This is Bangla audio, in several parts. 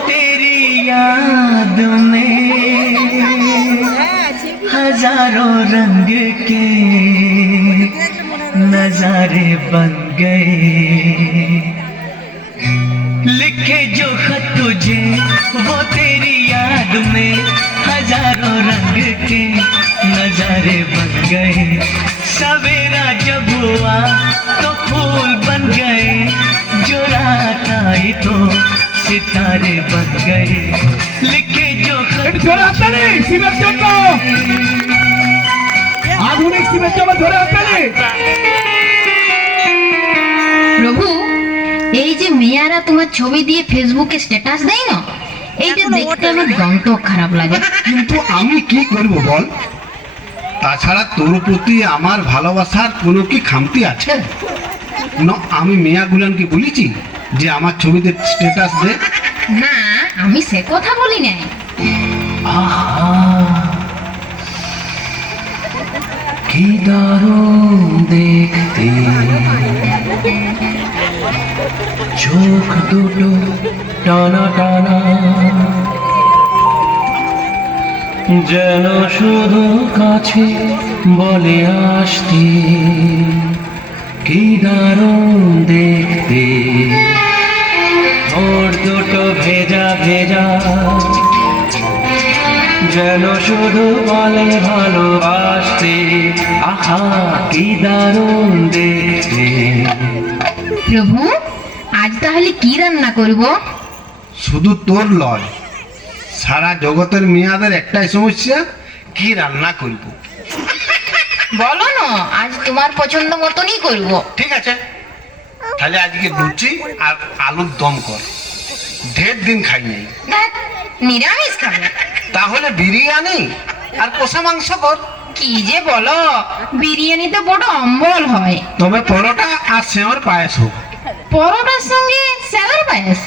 तेरी याद में हजारों रंग के नजारे बन गए। लिखे जो खत तुझे वो तेरी याद में हजारों रंग के नजारे बन गए। सवेरा जब हुआ तो फूल बन गए, जो रात आई तो सितारे बन गए। लिखे जो खत আধুনিক শিবের জন্য ধরে আসলে প্রভু, এই যে মেয়েরা তোমার ছবি দিয়ে ফেসবুকে স্ট্যাটাস দেয় না, এইটা দেখতে আমার দন্ত খারাপ লাগে। কিন্তু আমি কি করব বল? তাছাড়া তোর প্রতি আমার ভালোবাসার কোনো কি খামতি আছে না? আমি মিয়া গুলানকে বলেছি যে আমার ছবিতে স্ট্যাটাস দে। না, আমি সে কথা বলি নাই। आहा কি দারুণ দেখতে, চোখ দুটো টানা টানা, যেন শুধু কাছে বলে আসতে। কি দারুণ দেখতে, ঠোঁট দুটো ভেজা ভেজা, যেন শুধু বলে ভালোবাসতে। আহা কি দারুণ দেখতে। প্রভু, আজ তাহলে কি রান্না করব? শুধু তোর লয়, সারা জগতের মেয়াদের একটাই সমস্যা, কি রান্না করব। বলো না, আজ তোমার পছন্দ মতনই করব। ঠিক আছে, তাহলে আজকে লুচি আর আলুর দম কর, ঢের দিন খাই নাই। ধ্যাৎ, নিরামিষ খাবে? তাহলে বিরিয়ানি আর কষা মাংস কর। কি যে বলো, বিরিয়ানি তো বড় অম্বল হয়। তবে পরোটা আর সেওর পায়েস হোক। পরোটার সঙ্গে স্যালাড পায়েস,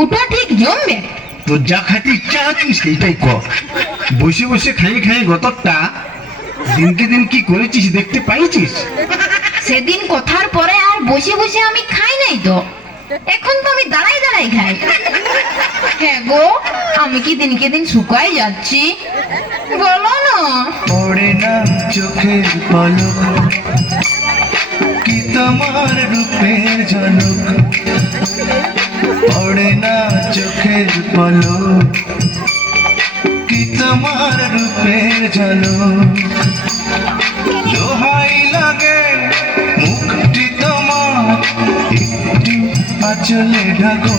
ওটা ঠিক জমবে। তোর যা খাইতে ইচ্ছা হচ্ছে সেইটাই কর। বসে বসে খাই খাই গতরটা দিনকে দিন কি করেছিস দেখতে পাইছিস? সেদিন কথার পরে আর বসে বসে আমি খাই নাই তো, এখন তো আমি দাঁড়াই দাঁড়াই খাই। হ্যাঁ গো, আমি কি দিনকে দিন শুকাই যাচ্ছি? বলো না। পড়ে না চোখের পলক, কি তোমার রূপের ঝলক। পড়ে না চোখের পলক, কি তোমার রূপের ঝলক। লোহাই লাগে মুখটি তোমার, একটু আঁচলে ঢাকো।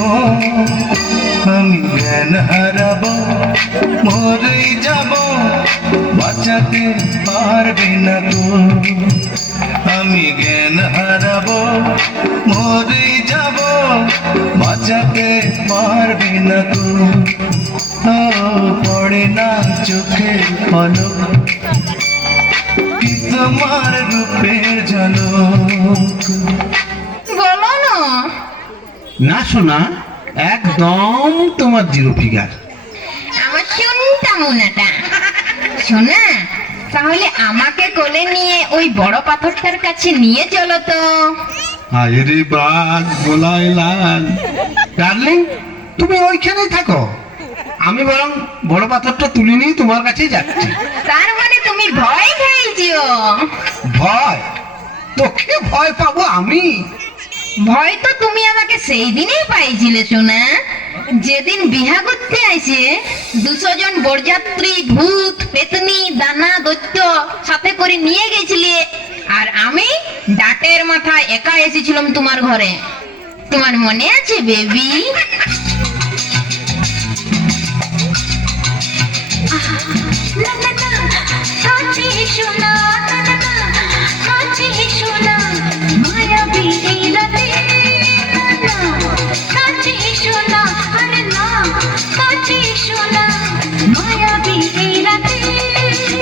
আমি জ্ঞান হারাবো, মরেই যাব, বাঁচাতে পারবে না গো। আমি জ্ঞান হারাবো, মরেই যাব, বাঁচাতে পারবে না গো। ও পড়ে না চোখের পলক, কি তোমার রূপের ঝলক। বলো না। না শোনা, একদম তোমার জিরো ফিগার। আমার শুনটা মোনাটা। শোনা, তাহলে আমাকে কোলে নিয়ে ওই বড় পাথরটার কাছে নিয়ে চলো তো। আরে বাঘ গোলাই লাল, ডার্লিং তুমি ওইখানেই থাকো, আমি বরং বড় পাথরটা তুলে নিয়ে তোমার কাছেই যাচ্ছি। তার মানে তুমি ভয় খেয়েছো? ভয়? তোকে ভয় পাবো আমি? ভয় তো তুমি আমাকে সেই দিনেই পাইছিলে শোনা, যেদিন বিহা করতে আইছে 200 জন বরযাত্রী, ভূত, পেতনি, দানা, দৈত্য সাথে করে নিয়ে গেছিলে, আর আমি ডাটের মাথায় একা এসেছিলাম তোমার ঘরে। তোমার মনে আছে বেবি?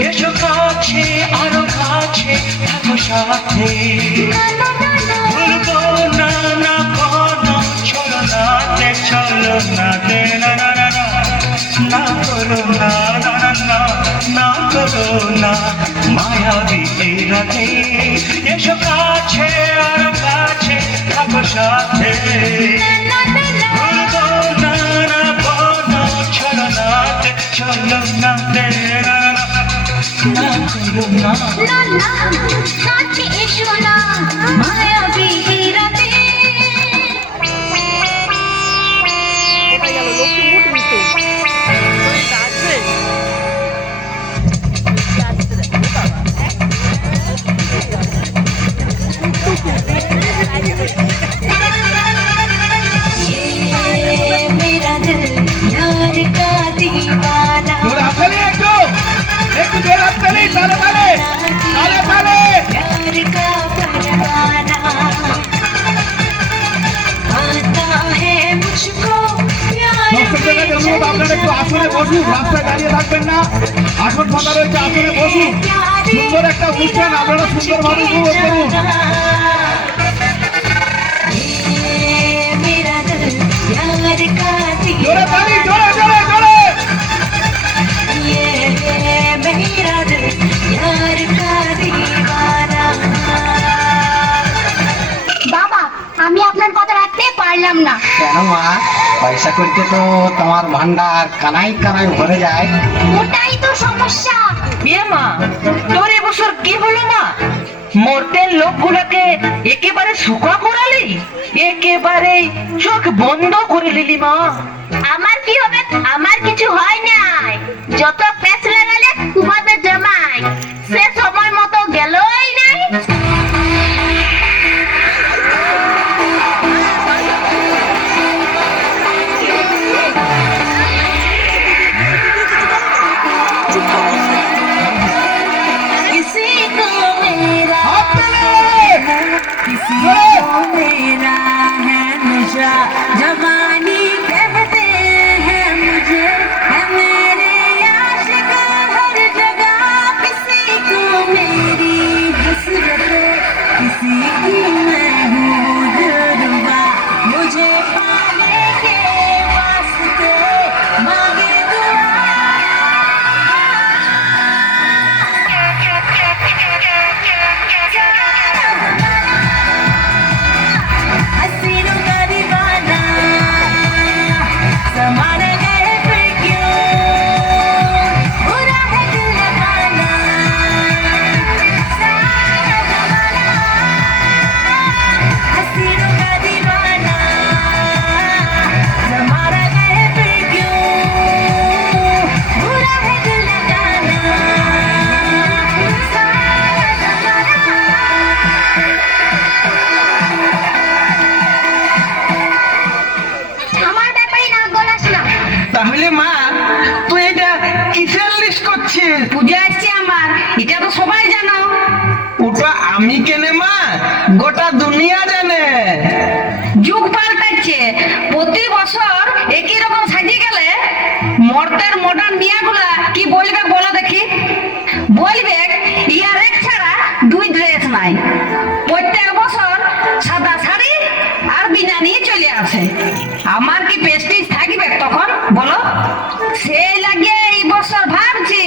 এসো কাছে, আরো কাছে থাকো সাথে। ভুলবো না না কোনো, চলো না তে, চলো না তে, না না না না, না করো না না না না, না করো না মায়াবী এই রাতে। এসো কাছে, আরো কাছে থাকো সাথে। ভুলবো না না বলো না রে না করো না না না কাছে এসো না মায়াবী রাতে ये मेरा दिल यार का दीवाना তোর আসলে একটু জোর আসলে তালে তালে তালে তালে प्यार का परवाना आता है मुझको प्यार দর্শক জায়গায় অনুরোধ আপনারা একটু আসনে বসুন, রাস্তায় দাঁড়িয়ে থাকবেন না। আসন ফাঁকা রয়েছে, আসনে বসুন। সুন্দর একটা অনুষ্ঠান আপনারা সুন্দরভাবে উপভোগ করুন। ये मेरा दिल यार का জোরে তালি, दीवाना জোরে জোরে জোরে। ये मेरा दिल यार का दीवाना বাবা আমি আপনার কথা রাখতে পারলাম না কেন মা? পয়সা করতে তো তোমার ভান্ডার কানাই কানাই ভরে যায়। ওটাই তো সমস্যা এ মা, তোর এবছর কি হলো মা? মর্তের লোকগুলোকে একেবারে শুকা করালি, একেবারে চোখ বন্ধ করে নিলি মা। আমার কি হবে? আমার কিছু হয় নাই, যত পেছ লাগালে তোমাদের জমাই সে সময় মতো গেলই নাই किसी को मेरा किसी को मेरा है नशा जवानी कहते हैं मुझे है मेरे आशिक हर जगह किसी को मेरी हसरत किसी की मैं हूँ दिलरुबा मुझे पाने के वास्ते मांगे हसीनों का दीवाना समाना गए फिर क्यों बुरा है दिल लगाना सारा जमाना हसीनों का दीवाना समाना गए फिर क्यों बुरा है दिल लगाना सारा जमाना আমার ব্যাপারে না গলাস না তাহলে মা, তুই এটা কিসের লিস্ট করছিস? পূজা আসছে আমার, এটা তো সবাই জানো ওটা আমি কেনে মা, গোটা দুনিয়া জানে। যুগ পাল্টাচ্ছে, প্রতি বছর একই রকম সাজে গেলে মর্তের মডার্ন মিয়াগুলা কি বলবে বলো দেখি? বলবে ইয়ার এক ছাড়া দুই ড্রেস নাই, প্রত্যেক বছর সাদা শাড়ি আর বিনা নিয়ে চলে আসে। আমার কি প্রেস্টিজ থাকবে তখন বলো? সেই লাগে এই বছর ভাবছি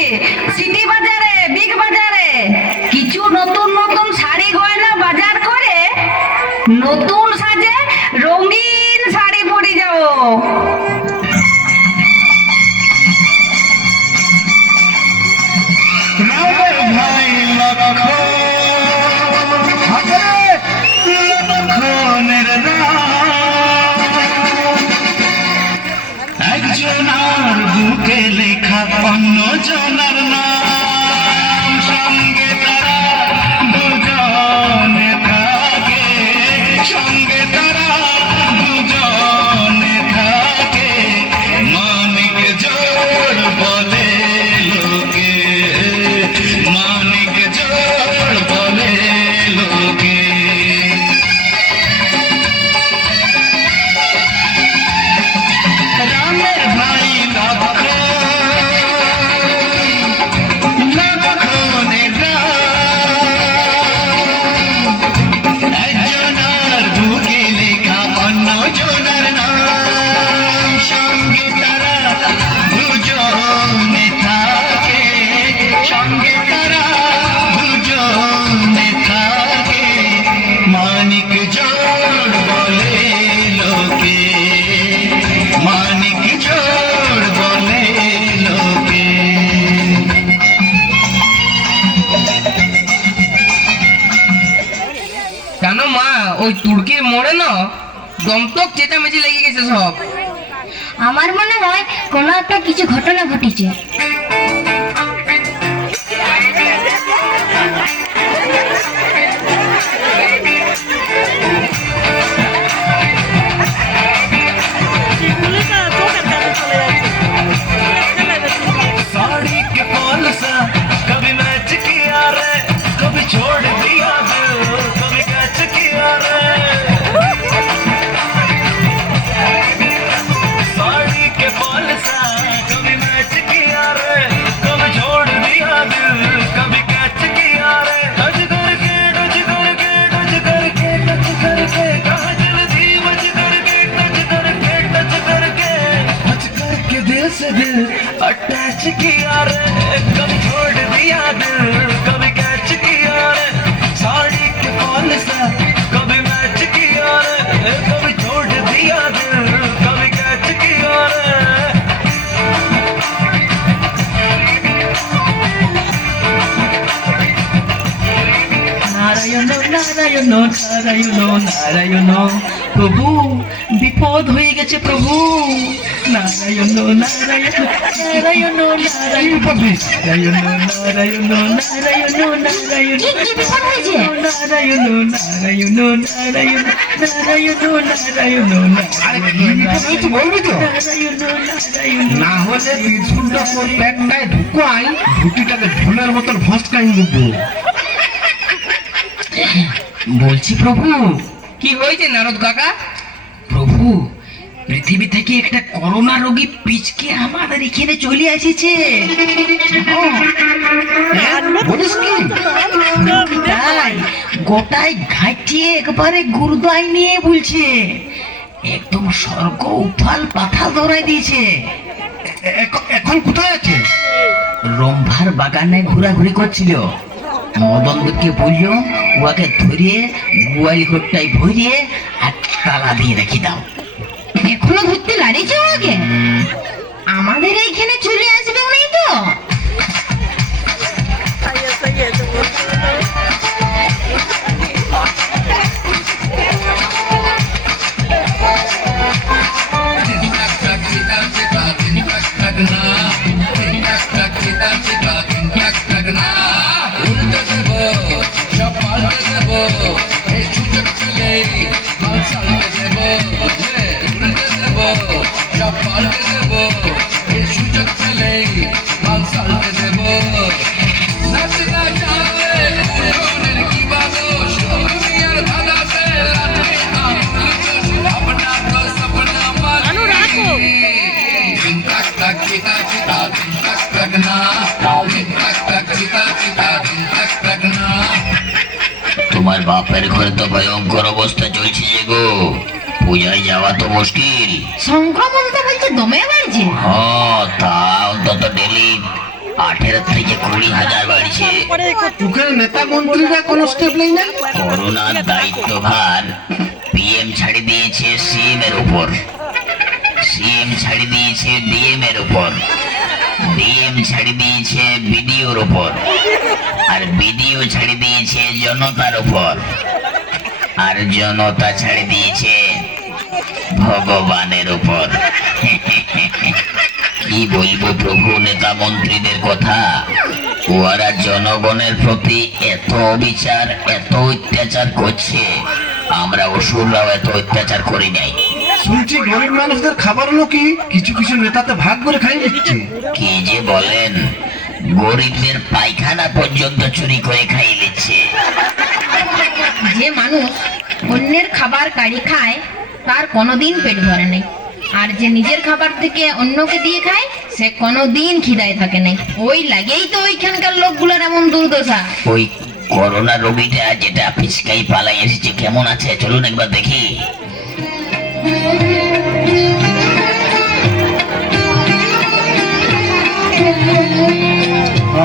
সিটি বাজারে, বিগ বাজারে কিছু নতুন নতুন শাড়ি গয়না বাজার করে নতুন সাজে রঙিন শাড়ি পরে যাও। রামের ভাই লক্ষণের একজনার বুকে লেখা অন্য জনার নাম সঙ্গে তারা দুজনে থাকে সঙ্গে তারা দুজনে থাকে মানিক জোড় বলে লোকে মানিক জোড় বলে লোকে রামের ভাই লক্ষণ দমতক চেঁচামেচি লেগে গেছে সব। আমার মনে হয় কোনো একটা কিছু ঘটনা ঘটেছে। साड़ी के फॉल सा कभी मैच किया रे, कभी छोड़ दिया दिल, कभी कैच किया रे। साड़ी के फॉल सा कभी मैच किया रे, कभी छोड़ दिया दिल, कभी कैच किया रे। टच करके टच करके टच करके टच करके कहाँ जल्दी बच करके टच करके टच करके टच करके दिल से दिल अटैच किया रे, कभी छोड़ दिया दिल, कभी कैच किया रे। साड़ी के फॉल सा कभी मैच किया रे, कभी छोड़ दिया दिल, कभी कैच किया रे। নারায়ণ নারায়ণ নারায়ণ নারায়ণ প্রভু, বিপদ হয়ে গেছে প্রভু। নারায়ণ নারায়ণ নারায়ণ নারায়ণ নারায়ণ নারায়ণ নারায়ণ নারায়ণ কি কি বিপদ হয়েছে? নারায়ণ নারায়ণ নারায়ণ নারায়ণ নারায়ণ আরে কি বিপদ হয়েছে বলবি তো? নারায়ণ নারায়ণ। না হলে ত্রিশূলটা তোর পেটটায় ঢুকাই, ধুতিটাকে ঢোলের মতন ভস্কাই দেবো। বলছি প্রভু, কি হয়েছে নারদ কাকা? প্রভু, পৃথিবী থেকে একটা করোনা রোগী পিচকে আমাদের এখানে চলে এসেছে। বলিস কি? তাই গোটায় ঘাটিয়ে একবারে গুরুদায় নিয়ে বলছে, একদম স্বর্গ উথাল পাথাল দৌড়াই দিয়েছে। এখন কোথায় আছে? রম্ভার বাগানে ঘোরাঘুরি করছিল। মদনকে বলল ওকে ধরিয়ে গোয়াল ঘরটায় ভরিয়ে আর তালা দিয়ে রেখে দাও। এখনো ধরতে লাড়িয়েছে ওকে? আমাদের এইখানে চলে আসবে নাই তো? তোমার বাপের ঘরে তো ভয়ঙ্কর অবস্থা চলছে যে গো, পূজায় যাওয়া তো মুশকিল। সংক্রমণ তো বলছে দমে বাড়ছে। হ্যাঁ, তা অন্তত ডেলি 18 থেকে 20,000 বাড়ছে। ওখানে নেতা মন্ত্রীরা কোনো স্টেপ নেই না? করোনার দায়িত্বভার পিএম ছাড়ি দিয়েছে সিএম এর উপর, সিএম ছাড়ি দিয়েছে ডিএম এর উপর, ডিএম ছাড়ি দিয়েছে বিডিওর উপর, আর বিডিও ছাড়ি দিয়েছে জনতার উপর, আর জনতা ছাড়ি দিয়েছে ভগবানের উপর। কি বলবো প্রভু, নেতা মন্ত্রীদের কথা। ওরা জনগণের প্রতি এত অবিচার, এত অত্যাচার করছে, আমরা অসুররাও এত অত্যাচার করি নাই। শুনছি গরিব মানুষদের খাবার কি কিছু কিছু নেতাতে ভাগ করে খাই দিচ্ছে। কি যে বলেন, গরিবদের পায়খানা পর্যন্ত চুরি করে খাইয়ে নিচ্ছে। যে মানুষ অন্যের খাবার কাড়ি খায় তার কোনোদিন পেট ভরে নাই, আর যে নিজের খাবার থেকে অন্যকে দিয়ে খায় সে কোনোদিন খিদায় থাকে নাই। ওই লাগেই তো ওইখানকার লোকগুলোর এমন দুর্দশা। ওই করোনা রোগীটা যেটা পিচকাই পালাই এসেছে কেমন আছে, চলুন একবার দেখি।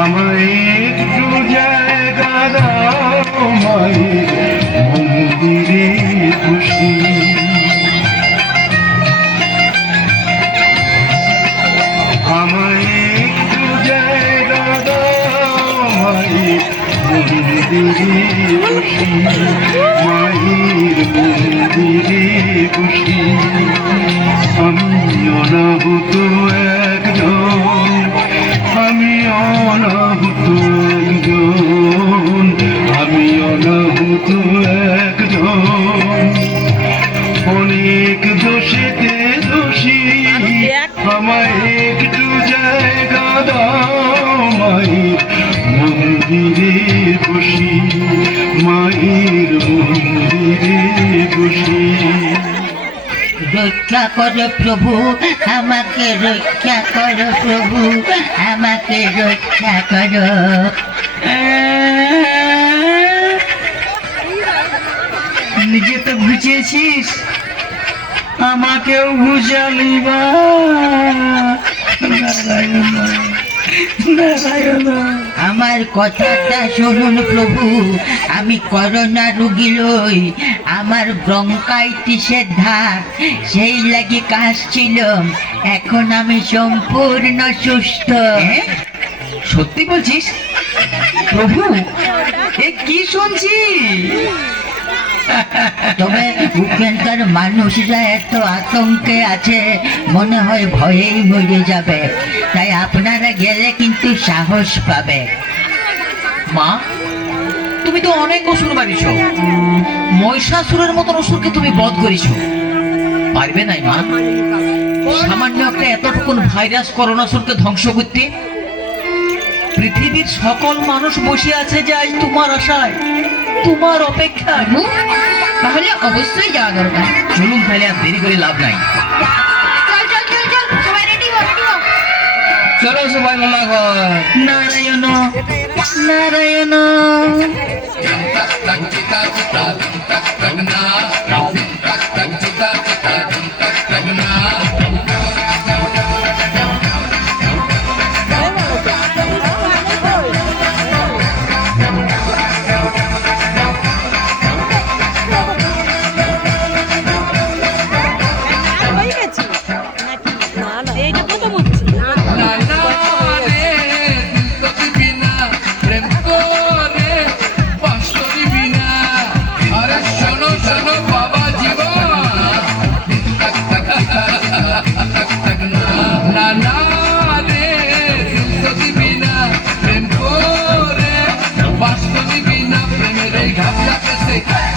আমায় একটু জায়গা দাও মায়ের মন্দিরে বসি, আমায় একটু জায়গা দাও মায়ের মন্দিরে বসি, মায়ের মন্দিরে বসি। আমি অনাহুত একজন, আমি অনাহুত একজন, আমি অনাহুত একজন, অনেক দোষেতে দোষী, আমায় একটু জায়গা দাও মায়ের মন্দিরে বসি, মায়ের মন্দিরে বসি। রক্ষা করো প্রভু, আমাকে রক্ষা করো প্রভু, আমাকে রক্ষা করো। নিজে তো বুঝেছিস, আমাকেও বুঝালি বা। আমার কথাটা শুনুন প্রভু, আমি করোনা রুগী লই, আমার ব্রঙ্কাইটিসের ধার, সেই লাগি কাশছিলাম, এখন আমি সম্পূর্ণ সুস্থ। সত্যি বলছিস প্রভু? এ কি শুনছি? তবে ওখানকার মানুষরা এত আতঙ্কে আছে, মনে হয় ভয়েই মরে যাবে, তাই আপনারা গেলে কিন্তু সাহস পাবে। মা, তুমি তো অনেক অসুর মারিছ, মহিষাসুরের মতন অসুরকে তুমি বধ করিছ, পারবে নাই মা সামান্য একটা এতটুকুন ভাইরাস করোনাসুরকে ধ্বংস করতে? পৃথিবীর সকল মানুষ বসে আছে যে আজ তোমার আশায়, তোমার অপেক্ষায়। তাহলে অবশ্যই যাওয়া দরকার। চলুন তাহলে, আর দেরি করে লাভ নাই। চল চল চল চল, সবাই রেডি হো, রেডি হো। চলো সবাই মামা ঘর। নারায়ণ নারায়ণ।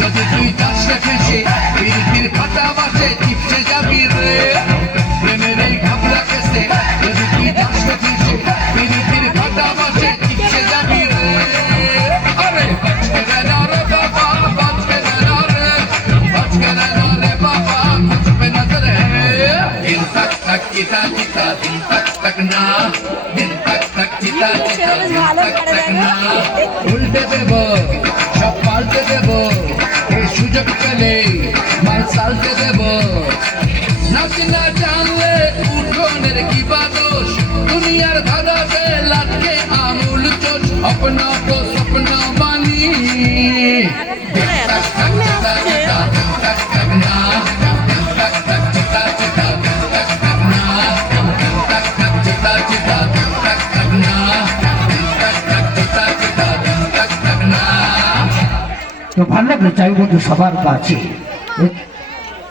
যদি তুই চাষ রেখেছে পৃথিবীর ফাটা বাসে চিপসে যাবি রে, প্রেমের এই ঘাবলা কেসে যদি তুই চাষ রেখেছে পৃথিবীর ফাটা বাসে চিপসে যাবি রে। আরে বাঁচকে রে না রে বাবা, বাঁচকে রে না রে, বাঁচকে রে না রে বাবা, মুঝপে নজর है। दिन तक तक चिता चिता, दिन तक तक ना, दिन तक तक चिता चिता, दिन तक तक ना। उल्टे देव সব পাল্টে দেব, এই সুযোগ পেলে মাল সালতে দেব। নাচ না জানলে উঠোনের কি বাদোষ, দুনিয়ার ধাঁধাতে লাটকে আমুল চোষ, अपना तो सपना बानी। दिन तक तक चिता चिता, दिन तक तक ना, दिन तक तक चिता चिता, दिन तक तक ना, दिन तक तक चिता चिता, दिन तक तक ना, दिन तक तक चिता चिता, दिन तक तक ना। তো ভালো লাগলো চাই বন্ধু সবার কাছে